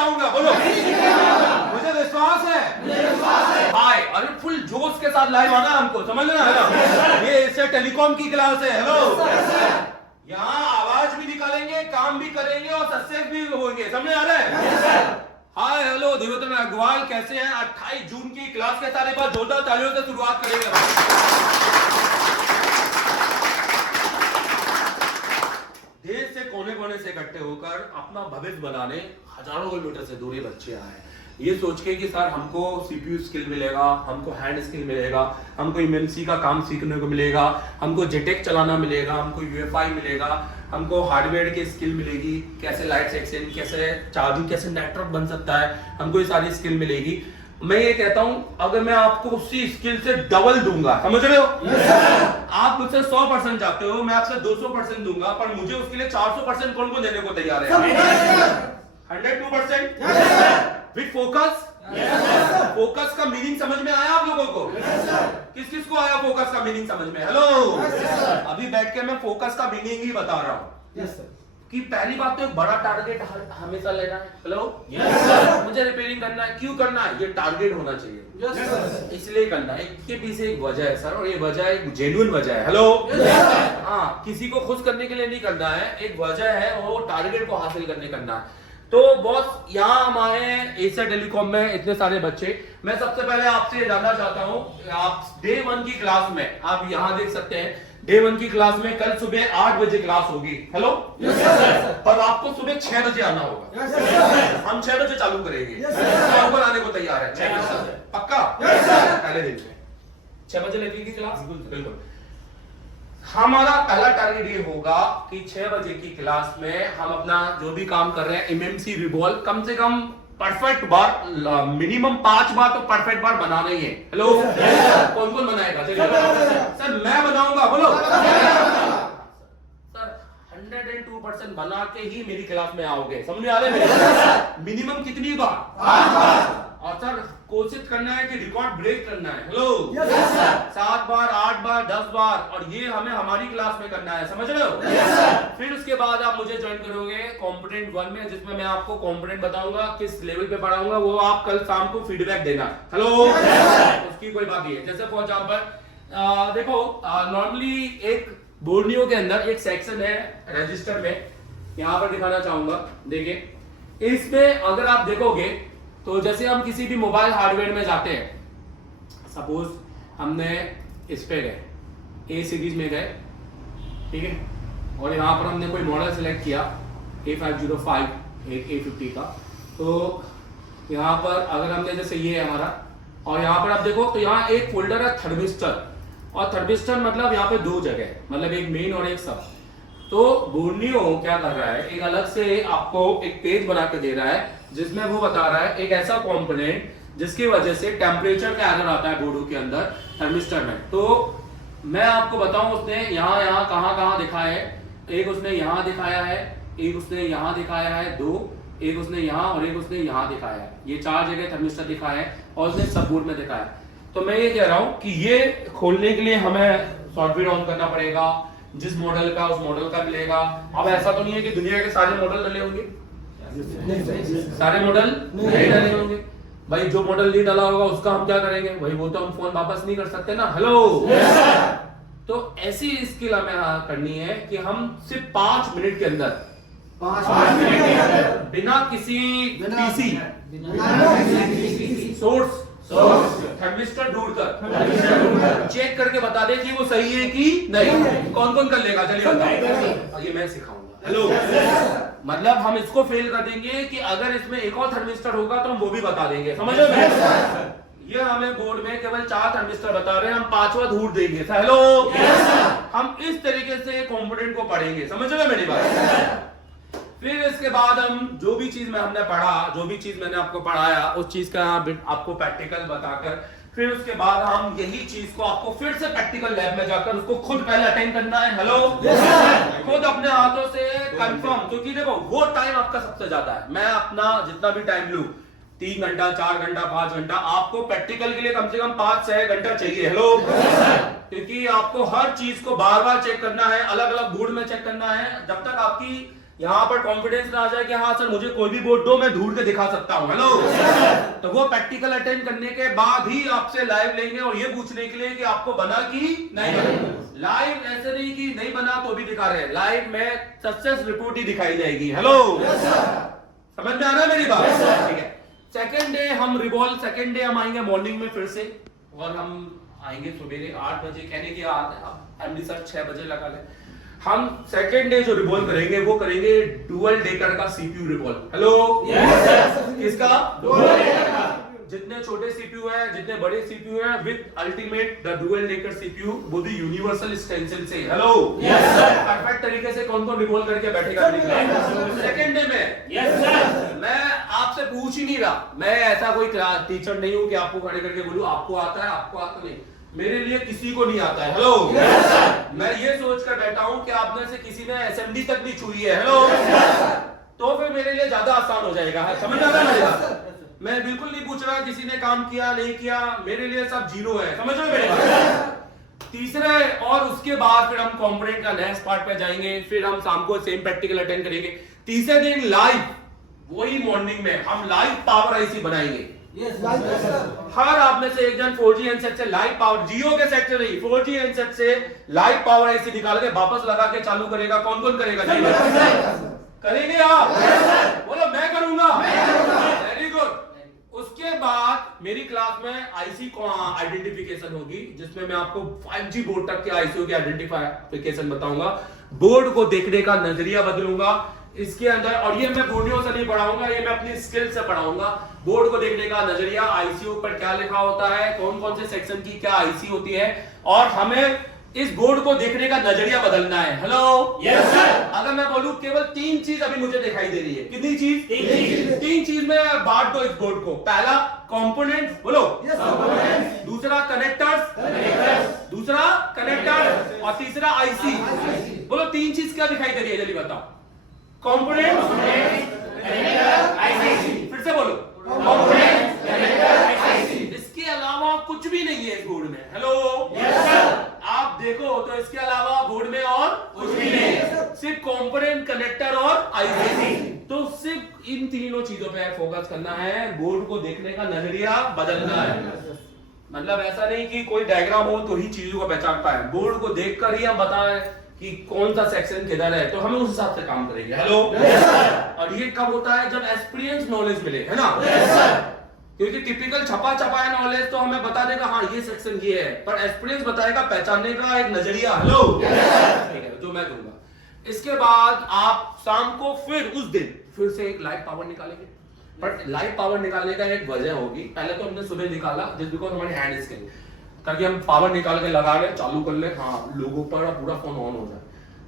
जाऊंगा, बोलो मुझे विश्वास है। हाय, अरे फुल जोश के साथ लाइव आना हमको, समझ लेना है ना। ये इससे टेलीकॉम की क्लास है। हेलो, यहाँ आवाज भी निकालेंगे, काम भी करेंगे और सक्सेस भी होंगे, समझ आ रहा है। हाय हेलो देवोत्तम अग्रवाल, कैसे हैं? 28 जून की क्लास के सारे बात जोरदार तालियों से शुरुआत करेंगे। देश से कोने कोने से इकट्ठे होकर अपना भविष्य बनाने हजारों किलोमीटर से दूरी बच्चे आए, ये सोच के कि सर हमको सीपीयू स्किल मिलेगा, हमको हैंड स्किल मिलेगा, हमको एमएमसी का काम सीखने को मिलेगा, हमको जेटेक चलाना मिलेगा, हमको यूएफआई मिलेगा, हमको हार्डवेयर की स्किल मिलेगी, कैसे लाइट सेक्शन, कैसे चार्जिंग, कैसे नेटवर्क बन सकता है, हमको ये सारी स्किल मिलेगी। मैं ये कहता हूं, अगर मैं आपको उसी स्किल से डबल दूंगा, समझ रहे हो? आप मुझसे 100% चाहते हो, मैं आपसे 200% दूंगा, पर मुझे उसके लिए 400% कौन को देने को तैयार है? 102% विद फोकस। फोकस का मीनिंग समझ में आया आप लोगों को? किस किस को आया फोकस का मीनिंग समझ में? हेलो, अभी बैठ के मैं फोकस का मीनिंग ही बता रहा हूँ कि पहली बात तो एक बड़ा टारगेट हमेशा लेना है। हेलो, मुझे रिपेयरिंग करना है, क्यों करना है? ये टारगेट होना चाहिए, इसलिए करना है। इसके पीछे एक वजह है सर, और ये वजह एक जेन्युइन वजह है। हेलो, हाँ, किसी को खुश करने के लिए नहीं करना है, एक वजह है, वो टारगेट को हासिल करने करना है। तो बॉस, यहाँ हम आए हैं एशिया टेलीकॉम में, इतने सारे बच्चे। मैं सबसे पहले आपसे जानना चाहता हूँ, आप डे 1 की क्लास में, आप यहाँ देख सकते हैं डे 1 की क्लास में कल सुबह 8 बजे क्लास होगी। हेलो, पर आपको सुबह 6 बजे आना होगा। हम 6 बजे चालू करेंगे, ऊपर आने को तैयार है 6 बजे, पक्का? पहले दिन में 6 बजे लगेगी क्लास। बिल्कुल। हमारा पहला टारगेट ये होगा कि 6 बजे की क्लास में हम अपना जो भी काम कर रहे हैं, एमएमसी रिवॉल्व कम से कम परफेक्ट बार, मिनिमम 5 बार तो परफेक्ट बार बनाना ही है। हेलो, कौन कौन बनाएगा? सर मैं बनाऊंगा, बोलो सर। 102% बना के ही मेरी क्लास में आओगे, समझ में आ रहा है? मिनिमम कितनी बार? 5 बार। और सर कोशिश करना है कि रिकॉर्ड ब्रेक करना है। हेलो, 7 बार, 8 बार, 10 बार, और ये हमें हमारी क्लास में करना है, समझ रहे हो? फिर उसके बाद आप मुझे ज्वाइन करोगे कॉम्पोनेंट 1 में, जिसमें मैं आपको कॉम्पोनेंट बताऊंगा, किस लेवल पे पढ़ाऊंगा, वो आप कल शाम को फीडबैक देना। हेलो, उसकी कोई बात नहीं है। जैसे फॉर एग्जांपल देखो, नॉर्मली एक बोर्नियो के अंदर एक सेक्शन है रजिस्टर में, यहाँ पर दिखाना चाहूंगा, देखिए इसमें अगर आप देखोगे तो जैसे हम किसी भी मोबाइल हार्डवेयर में जाते हैं, सपोज हमने इस पे गए, ए सीरीज में गए, ठीक है, और यहाँ पर हमने कोई मॉडल सेलेक्ट किया A505, एक A50 का, तो यहाँ पर अगर हमने जैसे ये है हमारा, और यहाँ पर आप देखो तो यहाँ एक फोल्डर है थर्मिस्टर, और थर्मिस्टर मतलब यहाँ पे 2 जगह, मतलब एक मेन और एक सब। तो बोर्नियो क्या कर रहा है, एक अलग से आपको एक पेज बना के दे रहा है, जिसमें वो बता रहा है एक ऐसा कंपोनेंट जिसकी वजह से टेम्परेचर का एरर आता है बोर्डो के अंदर थर्मिस्टर में। तो मैं आपको बताऊं, उसने यहाँ कहाँ दिखाया है, एक उसने यहाँ दिखाया है, एक उसने यहाँ दिखाया है, 2, एक उसने यहाँ और एक उसने यहाँ दिखाया है। ये 4 जगह थर्मिस्टर दिखाया है, और उसने सब बोर्ड में दिखाया है। तो मैं ये कह रहा हूँ कि ये खोलने के लिए हमें सॉफ्टवेयर ऑन करना पड़ेगा, जिस मॉडल का उस मॉडल का मिलेगा। अब ऐसा तो नहीं है कि दुनिया के सारे मॉडल डले होंगे, सारे मॉडल नहीं डले होंगे भाई। जो मॉडल नहीं डला होगा उसका हम क्या करेंगे भाई? वो तो हम फोन वापस नहीं कर सकते ना। हेलो, तो ऐसी स्किल हमें करनी है कि हम सिर्फ 5 मिनट के अंदर, 5 मिनट के अंदर, बिना किसी पीसी सोर्स थर्मिस्टर ढूंढकर चेक करके बता दे कि वो सही है कि नहीं। कौन कौन कर लेगा? चलिए बताओ, ये मैं सिखाऊंगा। हेलो, मतलब हम इसको फेल कर देंगे कि अगर इसमें एक और थर्मिस्टर होगा तो हम वो भी बता देंगे, समझ रहे हो? ये हमें बोर्ड में केवल 4 थर्मिस्टर बता रहे हैं, हम 5वां ढूंढ देंगे। हेलो, हम इस तरीके से कंपोनेंट को पढ़ेंगे, समझ रहे हो मेरी बात? फिर इसके बाद हम जो भी चीज में हमने पढ़ा, जो भी चीज मैंने आपको पढ़ाया, उस चीज का आपको प्रैक्टिकल बताकर, फिर उसके बाद हम यही चीज को आपको फिर से प्रैक्टिकल लैब में जाकर उसको खुद पहले अटेंड करना है। हेलो, खुद अपने हाथों से कंफर्म, क्योंकि देखो वो टाइम आपका सबसे ज्यादा है। मैं अपना जितना भी टाइम लूं, 3 घंटा, 4 घंटा, 5 घंटा, आपको प्रैक्टिकल के लिए कम से कम 5-6 घंटा चाहिए। हेलो, क्योंकि आपको हर चीज को बार बार चेक करना है, अलग अलग बोर्ड में चेक करना है, जब तक आपकी यहाँ पर कॉन्फिडेंस ना आ जाए कि हाँ सर मुझे कोई भी बोर्ड दो, मैं ढूंढ के दिखा सकता हूँ। हेलो, तो वो प्रैक्टिकल अटेंड करने के बाद ही आपसे लाइव लेंगे और ये पूछने के लिए कि आपको बना कि नहीं बना। लाइव ऐसे नहीं कि नहीं बना तो भी दिखा रहे हैं, लाइव में सक्सेस रिपोर्ट ही दिखाई जाएगी। हेलो, समझ में आ रहा है मेरी बात? ठीक है। सेकेंड डे हम रिवॉल्व, सेकेंड डे हम आएंगे मॉर्निंग में फिर से, और हम आएंगे सुबह 8 बजे, कहने की एमडी सर 6 बजे लगा ले। हम सेकेंड डे जो रिवॉल्व करेंगे वो करेंगे डुअल डेकर का सीपीयू रिवॉल्व। हेलो, किसका? डुअल डेकर का। जितने छोटे सीपीयू है, जितने बड़े सीपीयू है, with ultimate the dual decker CPU, वो भी यूनिवर्सल स्टेंसिल से। Hello, yes sir. परफेक्ट तरीके से कौन कौन रिवॉल्व करके बैठेगा सेकेंड डे में? Yes sir. मैं आपसे पूछ ही नहीं रहा, मैं ऐसा कोई टीचर नहीं हूं कि आपको खड़े करके बोलूं आपको आता है, आपको आता नहीं। मेरे लिए किसी को नहीं आता है। हेलो, yes, मैं ये सोच कर बैठा हूं कि आप में से किसी ने असेंबली तक नहीं छुई है। हेलो, yes, तो फिर मेरे लिए ज्यादा आसान हो जाएगा। समझ आ रहा है? मैं बिल्कुल नहीं पूछ रहा किसी ने काम किया नहीं किया, मेरे लिए सब जीरो है। समझ रहे हो मेरी बात? तीसरे और उसके बाद फिर हम कॉम्पोनेंट का नेक्स्ट पार्ट पे जाएंगे, फिर हम शाम को सेम प्रैक्टिकल अटेंड करेंगे। तीसरे दिन लाइव, वही मॉर्निंग में हम लाइव पावर आईसी बनाएंगे। हर आप में से एक जन 4G हैंडसेट से लाइव पावर, जियो के सेट से नहीं, 4G हैंडसेट से लाइव पावर आईसी निकाल के वापस लगा के चालू करेगा। कौन कौन करेगा? करेंगे आप? बोलो मैं करूंगा। Very good. उसके बाद मेरी क्लास में आईसी आइडेंटिफिकेशन होगी, जिसमें मैं आपको 5G बोर्ड तक के आईसीओ की आइडेंटिफिकेशन बताऊंगा, बोर्ड को देखने का नजरिया बदलूंगा इसके अंदर। और ये मैं बोर्डियों से नहीं पढ़ाऊंगा, ये मैं अपनी स्किल से पढ़ाऊंगा। बोर्ड को देखने का नजरिया, आईसीयू पर क्या लिखा होता है, कौन कौन से सेक्शन की क्या आईसी होती है, और हमें इस बोर्ड को देखने का नजरिया बदलना है। Hello, yes sir. अगर मैं बोलूं केवल 3 चीज अभी मुझे दिखाई दे रही है, कितनी चीज? 3 चीज में बांट दो इस बोर्ड को। पहला कंपोनेंट्स, बोलो कंपोनेंट्स। दूसरा कनेक्टर्स, दूसरा कनेक्टर, और तीसरा आईसी। बोलो 3 चीज क्या दिखाई दे रही है, जल्दी बताओ। Components, connector, IC. फिर से बोलो, कंपोनेंट्स, कनेक्टर, आईसी। इसके अलावा कुछ भी नहीं है इस बोर्ड में। Hello, yes sir. आप देखो तो इसके अलावा बोर्ड में और कुछ भी नहीं है, सिर्फ कंपोनेंट, कनेक्टर और आईसी। तो सिर्फ इन तीनों चीजों पे फोकस करना है, बोर्ड को देखने का नजरिया बदलना है। मतलब ऐसा नहीं कि कोई डायग्राम हो तो ही चीजों को पहचान पाए, बोर्ड को देखकर ही हम बताएं कि कौन सा सेक्शन किधर है, तो हम उस हिसाब से काम करेंगे। हेलो, और ये कब होता है? जब एक्सपीरियंस नॉलेज मिले, है ना? क्योंकि टिपिकल छपा छपाया नॉलेज तो हमें बता देगा हाँ ये सेक्शन ये है, पर एक्सपीरियंस बताएगा पहचानने का एक नजरिया। हेलो, ठीक है, जो मैं दूंगा। इसके बाद आप शाम को फिर उस दिन फिर से एक लाइव पावर निकालेंगे, बट लाइव पावर निकालने का एक वजह होगी। पहले तो हमने सुबह निकाला जस्ट बिकॉज हमारी हैंड स्किल, ताकि हम पावर निकाल के लगा ले, चालू कर ले, हाँ लोगों पर पूरा फोन ऑन हो जाए।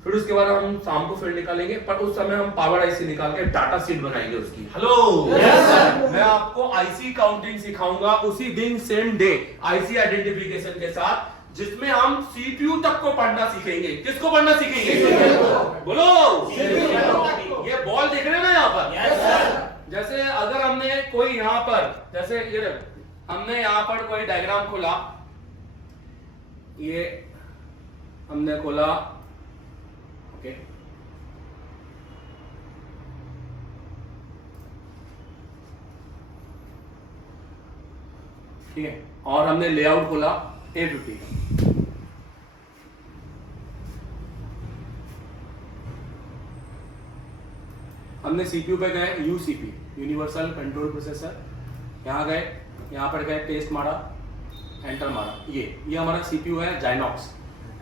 फिर उसके बाद हम शाम को फिर निकालेंगे, पर उस समय हम पावर आईसी निकाल के डाटा शीट बनाएंगे उसकी। हेलो, yes, मैं आपको आईसी काउंटिंग सिखाऊंगा उसी दिन, सेम डे, आईसी आइडेंटिफिकेशन के साथ, जिसमें हम सीपीयू तक को पढ़ना सीखेंगे। किसको पढ़ना सीखेंगे? बोलो, ये बॉल देख रहे हैं ना यहाँ पर? yes, जैसे अगर हमने कोई यहाँ पर, जैसे ये हमने यहाँ पर कोई डायग्राम खोला, ये हमने खोला, ओके, ठीक है, और हमने लेआउट खोला A50। हमने सीपीयू पे गए, यूसीपी, यूनिवर्सल कंट्रोल प्रोसेसर, यहाँ गए, यहाँ पर गए, टेस्ट मारा, एंटर मारा। ये हमारा सीपीयू है जाइनॉक्स,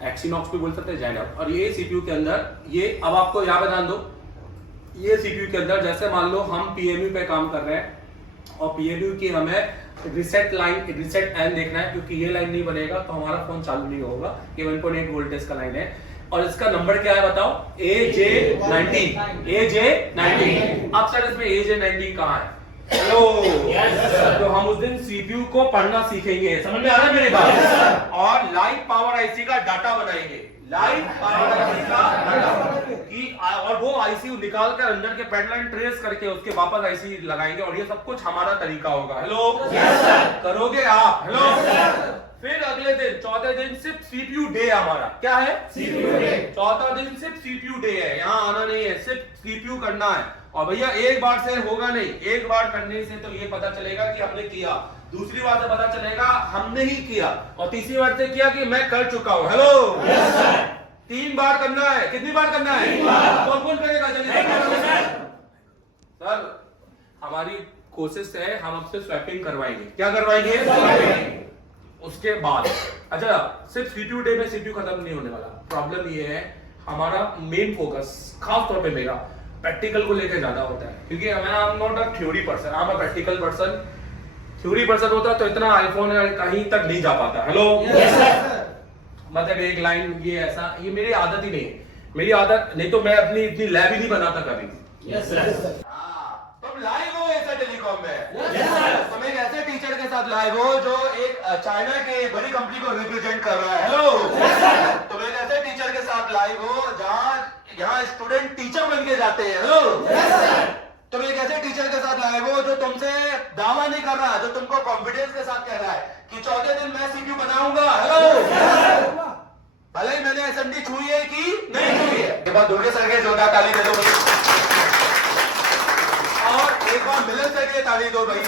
एक्सिनॉक्स भी बोल सकते हैं, जाइनॉक्स। और ये सीपीयू के अंदर, ये अब आपको यहाँ पे ध्यान दो, ये सीपीयू के अंदर जैसे मान लो हम पीएमयू पे काम कर रहे हैं और पीएमयू की हमें रिसेट लाइन, रिसेट एन देखना है, क्योंकि ये लाइन नहीं बनेगा तो हमारा फोन चालू नहीं होगा। ये 1.8 वोल्टेज का लाइन है और इसका नंबर क्या है बताओ? AJ19, AJ19। अब सर इसमें AJ19 कहाँ है? हेलो, तो हम उस दिन सीपीयू को पढ़ना सीखेंगे। समझ में आ रहा है मेरी बात? और लाइव पावर आईसी का डाटा बनाएंगे, लाइव पावर आईसी का डाटा की, और वो आईसी निकाल कर अंदर के पैटर्न ट्रेस करके उसके वापस आईसी लगाएंगे, और ये सब कुछ हमारा तरीका होगा। हेलो, करोगे आप? हेलो, फिर अगले दिन, चौथे दिन सिर्फ सीपीयू डे हमारा। क्या है? CPU day. चौथा दिन सिर्फ सीपीयू डे है, यहाँ आना नहीं है, सिर्फ सीपीयू करना है। और भैया एक बार से होगा नहीं, एक बार करने से तो ये पता चलेगा कि हमने किया, दूसरी बार से पता चलेगा हमने ही किया, और तीसरी बार से किया कि मैं कर चुका हूं। हेलो, 3 बार करना है। कितनी बार करना है? कौन कौन करेगा? सर हमारी कोशिश है, हम आपसे स्वैपिंग करवाएंगे। क्या करवाएंगे? उसके बाद अच्छा, सिर्फ सीपीयू डे में सीपीयू खत्म नहीं होने वाला। प्रॉब्लम ये है, हमारा मेन फोकस खास तौर पे मेरा प्रैक्टिकल को लेकर ज्यादा होता है, क्योंकि I am not a theory person, I am a practical person. Theory person होता तो इतना आईफोन कहीं तक नहीं जा पाता। हेलो, मतलब एक लाइन ये ऐसा, ये मेरी आदत ही नहीं है। मेरी आदत नहीं तो मैं अपनी इतनी लैब ही नहीं बनाता कभी। तुम लाइव हो ऐसा टेलीकॉम में, तुम एक ऐसे टीचर के साथ लाइव हो जो एक चाइना के बड़ी कंपनी को रिप्रेजेंट कर रहा है। हेलो, तुम एक ऐसे टीचर के साथ लाइव हो जहां यहाँ स्टूडेंट टीचर बन के जाते हैं। हेलो, तुम एक ऐसे टीचर के साथ लाइव हो जो तुमसे दावा नहीं कर रहा, जो तुमको कॉन्फिडेंस के साथ कह रहा है कि चौथे दिन मैं सीपीयू बनाऊंगा। हेलो, भले ही मैंने एसएमडी छुई है कि नहीं छुई है। एक बार दुर्गे सर के जोरदार ताली दे दो, और एक बार मिलन सर के ताली दो भाई।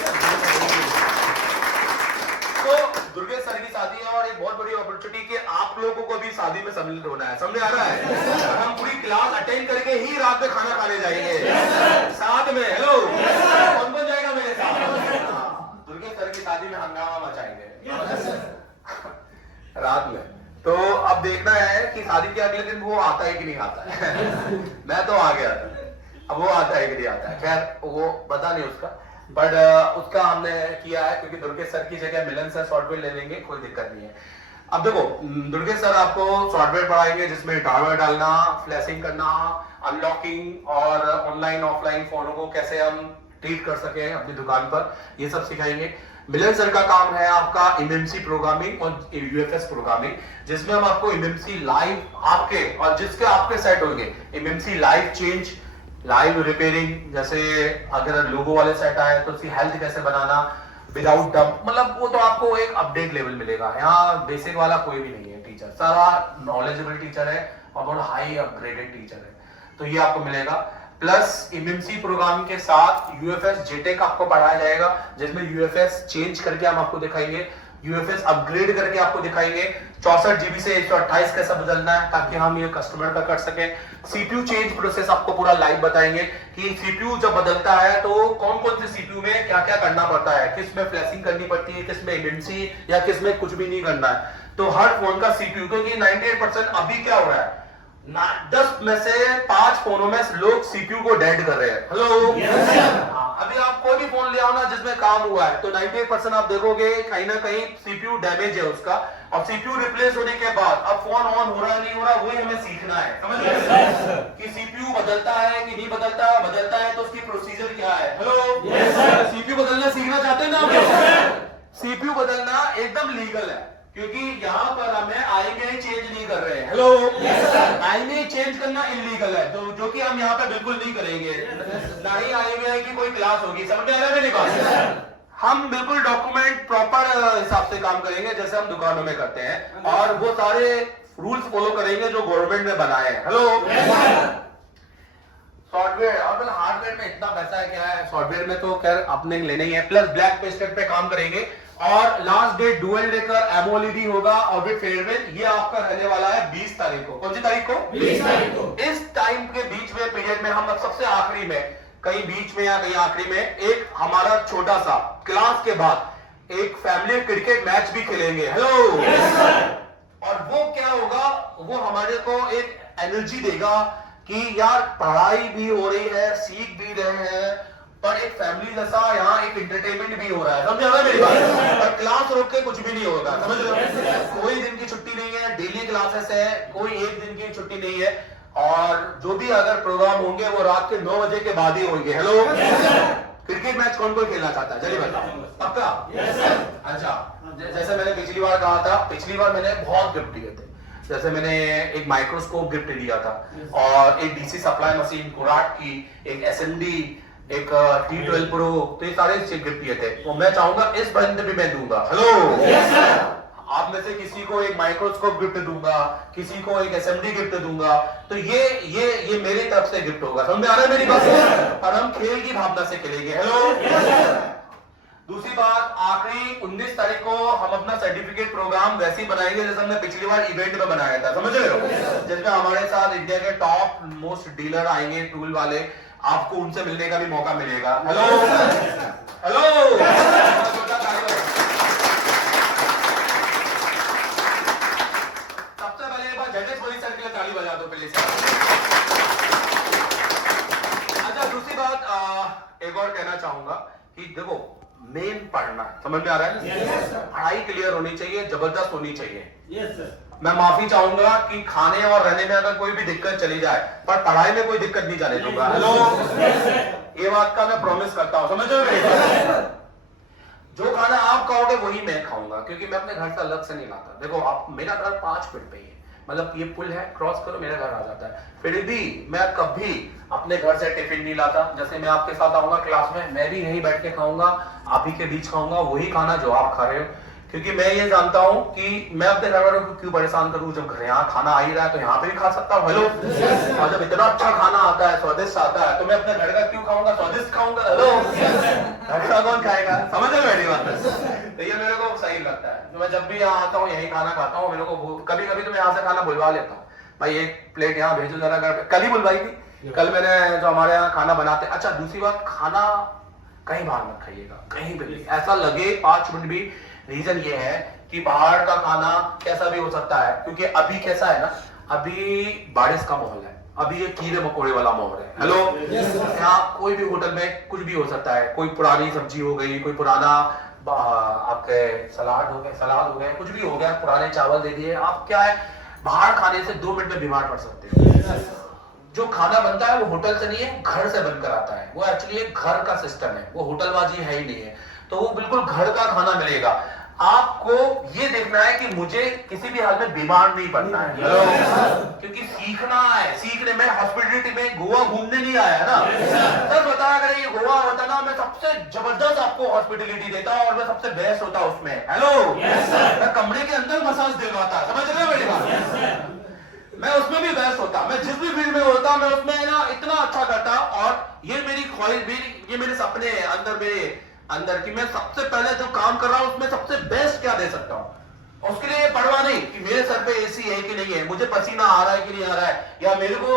तो दुर्गे सर की शादी है और एक बहुत बड़ी अपॉर्चुनिटी कि आप लोगों को भी शादी में सम्मिलित होना है। समझ आ रहा है? हम पूरी क्लास अटेंड करके ही रात में खाना खाने जाएंगे साथ में। हेलो, कौन कौन जाएगा मेरे साथ? दुर्गे सर की शादी में हंगामा मचाएंगे रात में। तो अब देखना है कि शादी के अगले दिन वो आता है कि नहीं आता है। मैं तो आ गया था, अब वो आता है कि नहीं आता है, खैर वो पता नहीं उसका, बट उसका हमने किया है क्योंकि दुर्गे सर की जगह मिलन सर सॉफ्टवेयर ले लेंगे, कोई दिक्कत नहीं है। अब देखो, दुर्गे सर आपको सॉफ्टवेयर पढ़ाएंगे जिसमें हार्डवेयर डालना, फ्लैशिंग करना, अनलॉकिंग और ऑनलाइन ऑफलाइन फोनों को कैसे हम ट्रीट कर सके अपनी दुकान पर, ये सब सिखाएंगे। मिलन सर का काम है आपका एमएमसी प्रोग्रामिंग और यूएफएस प्रोग्रामिंग, जिसमें हम आपको एमएमसी लाइव आपके और जिसके आपके सेट होंगे, MMC live change, live repairing, जैसे अगर लोगो वाले सेट आए तो उसकी हेल्थ कैसे बनाना विदाउट डंप, मतलब वो तो आपको एक अपडेट लेवल मिलेगा। यहाँ बेसिक वाला कोई भी नहीं है टीचर, सारा नॉलेजेबल टीचर है और बहुत हाई अपग्रेडेड टीचर है, तो ये आपको मिलेगा। प्लस एमएमसी प्रोग्राम के साथ यूएफएस जेटेक आपको पढ़ाया जाएगा, जिसमें यूएफएस चेंज करके हम आपको दिखाएंगे, यूएफएस अपग्रेड करके आपको दिखाएंगे, 64 जीबी से 128 कैसा बदलना है ताकि हम ये कस्टमर का कर सके। सीपीयू चेंज प्रोसेस आपको पूरा लाइव बताएंगे कि सीपीयू जब बदलता है तो कौन कौन से सीपीयू में क्या क्या करना पड़ता है, किस में फ्लैशिंग करनी पड़ती है, किस में एमएमसी या किस में कुछ भी नहीं करना है। तो हर फोन का सीपीयू, क्योंकि 98% अभी क्या हो रहा है, 10 में से 5 फोनों में लोग सीपीयू को डेड कर रहे हैं। हेलो, अभी आप कोई भी फोन ले आओ ना जिसमें काम हुआ है तो 98% आप देखोगे कहीं ना कहीं सीपीयू डैमेज है उसका, और सीपीयू रिप्लेस होने के बाद अब फोन ऑन हो रहा नहीं हो रहा, वही हमें सीखना है। समझ रहे कि सीपीयू बदलता है कि नहीं बदलता, बदलता है तो उसकी प्रोसीजर क्या है। हेलो, सीपीयू बदलना सीखना चाहते हैं ना? सीपीयू बदलना एकदम लीगल है, क्योंकि यहाँ पर हमें आईएमईआई चेंज नहीं कर रहे हैं। हेलो, आईएमईआई चेंज करना इलीगल है, तो जो कि हम यहाँ पे बिल्कुल नहीं करेंगे, ना ही आईएमईआई की कोई क्लास होगी। समझ में आ रहा है मेरी बात? हम बिल्कुल डॉक्यूमेंट प्रॉपर हिसाब से काम करेंगे जैसे हम दुकानों में करते हैं, और वो सारे रूल्स फॉलो करेंगे जो गवर्नमेंट ने बनाए हैं। हेलो, सॉफ्टवेयर और हार्डवेयर में इतना पैसा है क्या है, सॉफ्टवेयर में तो खैर अपने लेने ही है, प्लस ब्लैक पेस्टेड पे काम करेंगे, और last date dual decker MOLED होगा और विद फेयरवेल, ये आपका रहने वाला है 20 तारीख को। कौन सी तारीख को? 20 तारीख को। इस टाइम के बीच में पीरियड में हम सबसे आखिरी में, कहीं बीच में या कहीं आखिरी में, एक हमारा छोटा सा क्लास के बाद एक फैमिली क्रिकेट मैच भी खेलेंगे। हेलो, और वो क्या होगा, वो हमारे को एक एनर्जी देगा कि यार पढ़ाई भी हो रही है, सीख भी रहे हैं, पर एक फैमिली जैसा यहाँ एक एंटरटेनमेंट भी हो रहा है। समझ आ रहा है मेरी बात? पर क्लास रोक के कुछ भी नहीं होगा। समझ रहे हो? कोई दिन की छुट्टी नहीं है, डेली क्लासेस है, कोई एक दिन की छुट्टी नहीं है, और जो भी अगर प्रोग्राम होंगे वो रात के 9 बजे के बाद ही होंगे। हेलो, क्रिकेट मैच कौन कौन खेलना चाहता है? चलिए बताओ। पक्का? अच्छा, जैसे मैंने पिछली बार कहा था, पिछली बार मैंने बहुत गिफ्ट दिए थे, जैसे मैंने एक माइक्रोस्कोप गिफ्ट दिया था, और एक डीसी सप्लाई मशीन कुराट की, एक एसएमडी, एक T12 प्रो, तो ये सारे गिफ्ट दिए थे, तो मैं चाहूंगा इस बंद भी मैं दूंगा। हेलो, आप में से किसी को एक माइक्रोस्कोप गिफ्ट दूंगा, किसी को एक एसएमडी गिफ्ट दूंगा, तो ये मेरी तरफ से गिफ्ट होगा। समझ में आ रहा है मेरी बात? और हम खेल की भावना से खेलेंगे। हेलो। दूसरी बात, आखिरी 19 तारीख को हम अपना सर्टिफिकेट प्रोग्राम वैसे ही बनाएंगे जैसे हमने पिछली बार इवेंट में बनाया था, समझ रहे हो? जिसमें हमारे साथ इंडिया के टॉप मोस्ट डीलर आएंगे, टूल वाले, आपको उनसे मिलने का भी मौका मिलेगा। Hello hello. सबसे पहले एक बार जजेस वही सर के लिए ताली बजा दो पहले से। अच्छा, दूसरी बात एक और कहना चाहूंगा कि देखो, मेन पढ़ना, समझ में आ रहा है? पढ़ाई क्लियर होनी चाहिए, जबरदस्त होनी चाहिए। मैं माफी चाहूंगा कि खाने और रहने में अगर कोई भी दिक्कत चली जाए, पर पढ़ाई में कोई दिक्कत नहीं जाने दूंगा। हेलो, ये बात का मैं प्रॉमिस करता हूं, समझ रहे? जो खाना आप खाओगे वही मैं खाऊंगा, क्योंकि मैं अपने घर से अलग से नहीं लाता। देखो, आप, मेरा घर 5 फीट पे ही है, मतलब ये पुल है, क्रॉस करो मेरा घर आ जाता है। फिर भी मैं कभी अपने घर से टिफिन नहीं लाता। जैसे मैं आपके साथ आऊंगा क्लास में, मैं भी यहीं बैठ के खाऊंगा, आप ही के बीच खाऊंगा वही खाना जो आप खा रहे हो, क्योंकि मैं ये जानता हूं कि मैं अपने घर वालों को क्यों परेशान करूं, जब घर यहाँ खाना आ ही रहा है तो यहाँ पे भी खा सकता हूँ। हेलो। और जब इतना अच्छा खाना आता है, स्वादिष्ट आता है, तो मैं अपने घर का क्यों खाऊंगा, स्वादिष्ट खाऊंगा। हेलो। घर का कौन खाएगा, समझ रहे मेरी बात? तो ये मेरे को सही लगता है। मैं जब भी यहाँ आता हूँ यही खाना खाता हूँ। मेरे को कभी कभी तो मैं यहाँ से खाना बुलवा लेता हूँ, भाई एक प्लेट यहाँ भेजो जरा घर पे। कल ही बुलवाई थी, कल मैंने जो हमारे यहाँ खाना बनाते। अच्छा, दूसरी बात, खाना कहीं बाहर मत खाइएगा, कहीं पे भी ऐसा लगे 5 मिनट भी। रीजन ये है कि बाहर का खाना कैसा भी हो सकता है, क्योंकि अभी कैसा है ना, अभी बारिश का माहौल है, अभी ये कीड़े मकोड़े वाला माहौल है। हेलो। यहाँ कोई भी होटल में कुछ भी हो सकता है, कोई पुरानी सब्जी हो गई, कोई पुराना आपके सलाद हो गए, कुछ भी हो गया, पुराने चावल दे दिए। आप क्या है, बाहर खाने से 2 मिनट में बीमार पड़ सकते हो। जो खाना बनता है वो होटल से नहीं है, घर से बनकर आता है। वो एक्चुअली एक घर का सिस्टम है, वो होटलबाजी है ही नहीं है। तो वो बिल्कुल घर का खाना मिलेगा। आपको ये देखना है कि मुझे किसी भी हाल में बीमार नहीं पड़ना है। क्योंकि सीखना है, सीखने में हॉस्पिटलिटी में गोवा घूमने नहीं आया ना। सर बताया अगर ये गोवा होता ना, मैं सबसे जबरदस्त आपको हॉस्पिटलिटी देता और मैं सबसे बेस्ट होता उसमें। हेलो। मैं कमरे के अंदर मसाज दिलवाता, समझ रहे हो मेरी बात? मैं उसमें भी बेस्ट होता, मैं जिस भी फील्ड में होता मैं उसमें ना इतना अच्छा करता। और ये मेरी ख्वाहिश, ये मेरे सपने हैं अंदर, मेरे अंदर कि मैं सबसे पहले जो काम कर रहा हूं उसमें सबसे बेस्ट क्या दे सकता हूं। उसके लिए परवाह नहीं कि मेरे सर पे एसी है कि नहीं है, मुझे पसीना आ रहा है कि नहीं आ रहा है, या मेरे को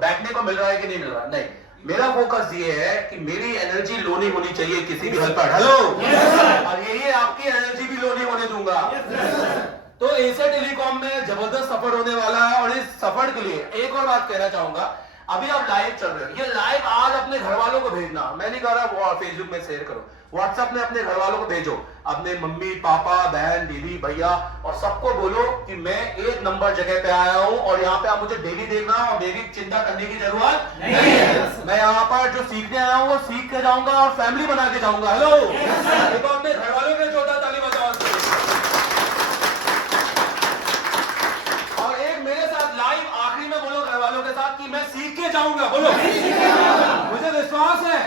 बैठने को मिल रहा है कि नहीं मिल रहा। नहीं, मेरा फोकस ये है कि मेरी एनर्जी लो नहीं होनी चाहिए किसी भी हद पर। हेलो। और यही आपकी एनर्जी भी लो नहीं होने दूंगा। तो एशिया टेलीकॉम में जबरदस्त सफर होने वाला है। और इस सफर के लिए एक और बात कहना चाहूंगा, अभी आप लाइव चल रहे हो, ये लाइव आज अपने घर वालों को भेजना। मैं नहीं कह रहा फेसबुक में शेयर करो, व्हाट्सएप में अपने घर वालों को भेजो, अपने मम्मी पापा बहन दीदी भैया, और सबको बोलो कि मैं 1 नंबर जगह पे आया हूं और यहाँ पे आप मुझे डेली देखना और मेरी चिंता करने की जरूरत नहीं है। मैं यहाँ पर जो सीखने आया हूँ वो सीख के जाऊंगा और फैमिली बना के जाऊंगा। हेलो। देखो अपने घर वालों के जोरदार ताली बजाओ। और एक मेरे साथ लाइव आखिरी में बोलो घर वालों के साथ कि मैं सीख के जाऊंगा। बोलो, मुझे विश्वास है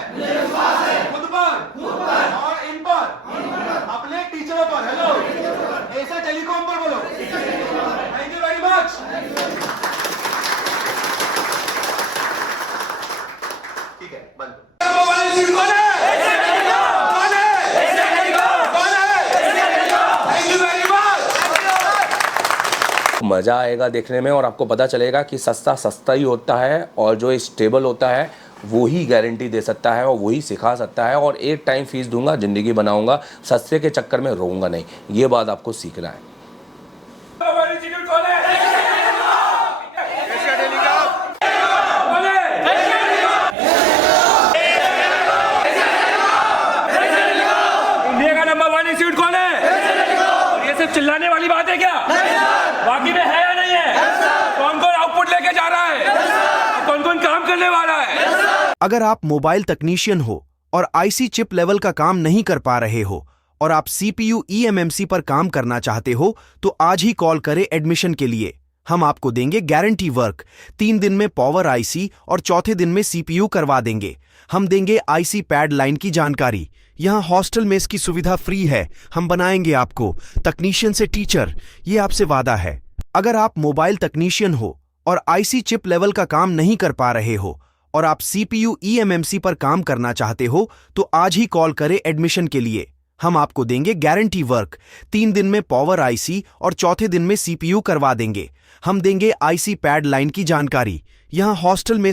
खुद पर और इन पर, अपने टीचरों पर। हेलो। एशिया टेलीकॉम पर बोलो। Thank you very much. ठीक है, बंद। मज़ा आएगा देखने में और आपको पता चलेगा कि सस्ता सस्ता ही होता है और जो स्टेबल होता है वो ही गारंटी दे सकता है और वही सिखा सकता है। और एक टाइम फीस दूंगा, ज़िंदगी बनाऊंगा, सस्ते के चक्कर में रहूंगा नहीं। ये बात आपको सीखना है। इंडिया का नंबर 1 इंस्टीट्यूट कौन है? ये सिर्फ चिल्लाने वाली बात है क्या? बाकी में है या नहीं है? कौन कौन आउटपुट लेके जा रहा है? कौन कौन काम करने वाला है? अगर आप मोबाइल तकनीशियन हो और आईसी चिप लेवल का काम नहीं कर पा रहे हो और आप सीपीयू ईएमएमसी पर काम करना चाहते हो तो आज ही कॉल करें एडमिशन के लिए। हम आपको देंगे गारंटी वर्क। 3 दिन में पावर आईसी और चौथे दिन में सीपीयू करवा देंगे। हम देंगे आईसी पैड लाइन की जानकारी। यहाँ हॉस्टल मेस की सुविधा फ्री है। हम बनाएंगे आपको तकनीशियन से टीचर, ये आपसे वादा है। अगर आप मोबाइल तकनीशियन हो और आईसी चिप लेवल का काम नहीं कर पा रहे हो और आप सीपीयू ईएमएमसी पर काम करना चाहते हो तो आज ही कॉल करें एडमिशन के लिए। हम आपको देंगे गारंटी वर्क। 3 दिन में पावर आईसी और चौथे दिन में सीपीयू करवा देंगे। हम देंगे आईसी पैड लाइन की जानकारी। यहाँ हॉस्टल में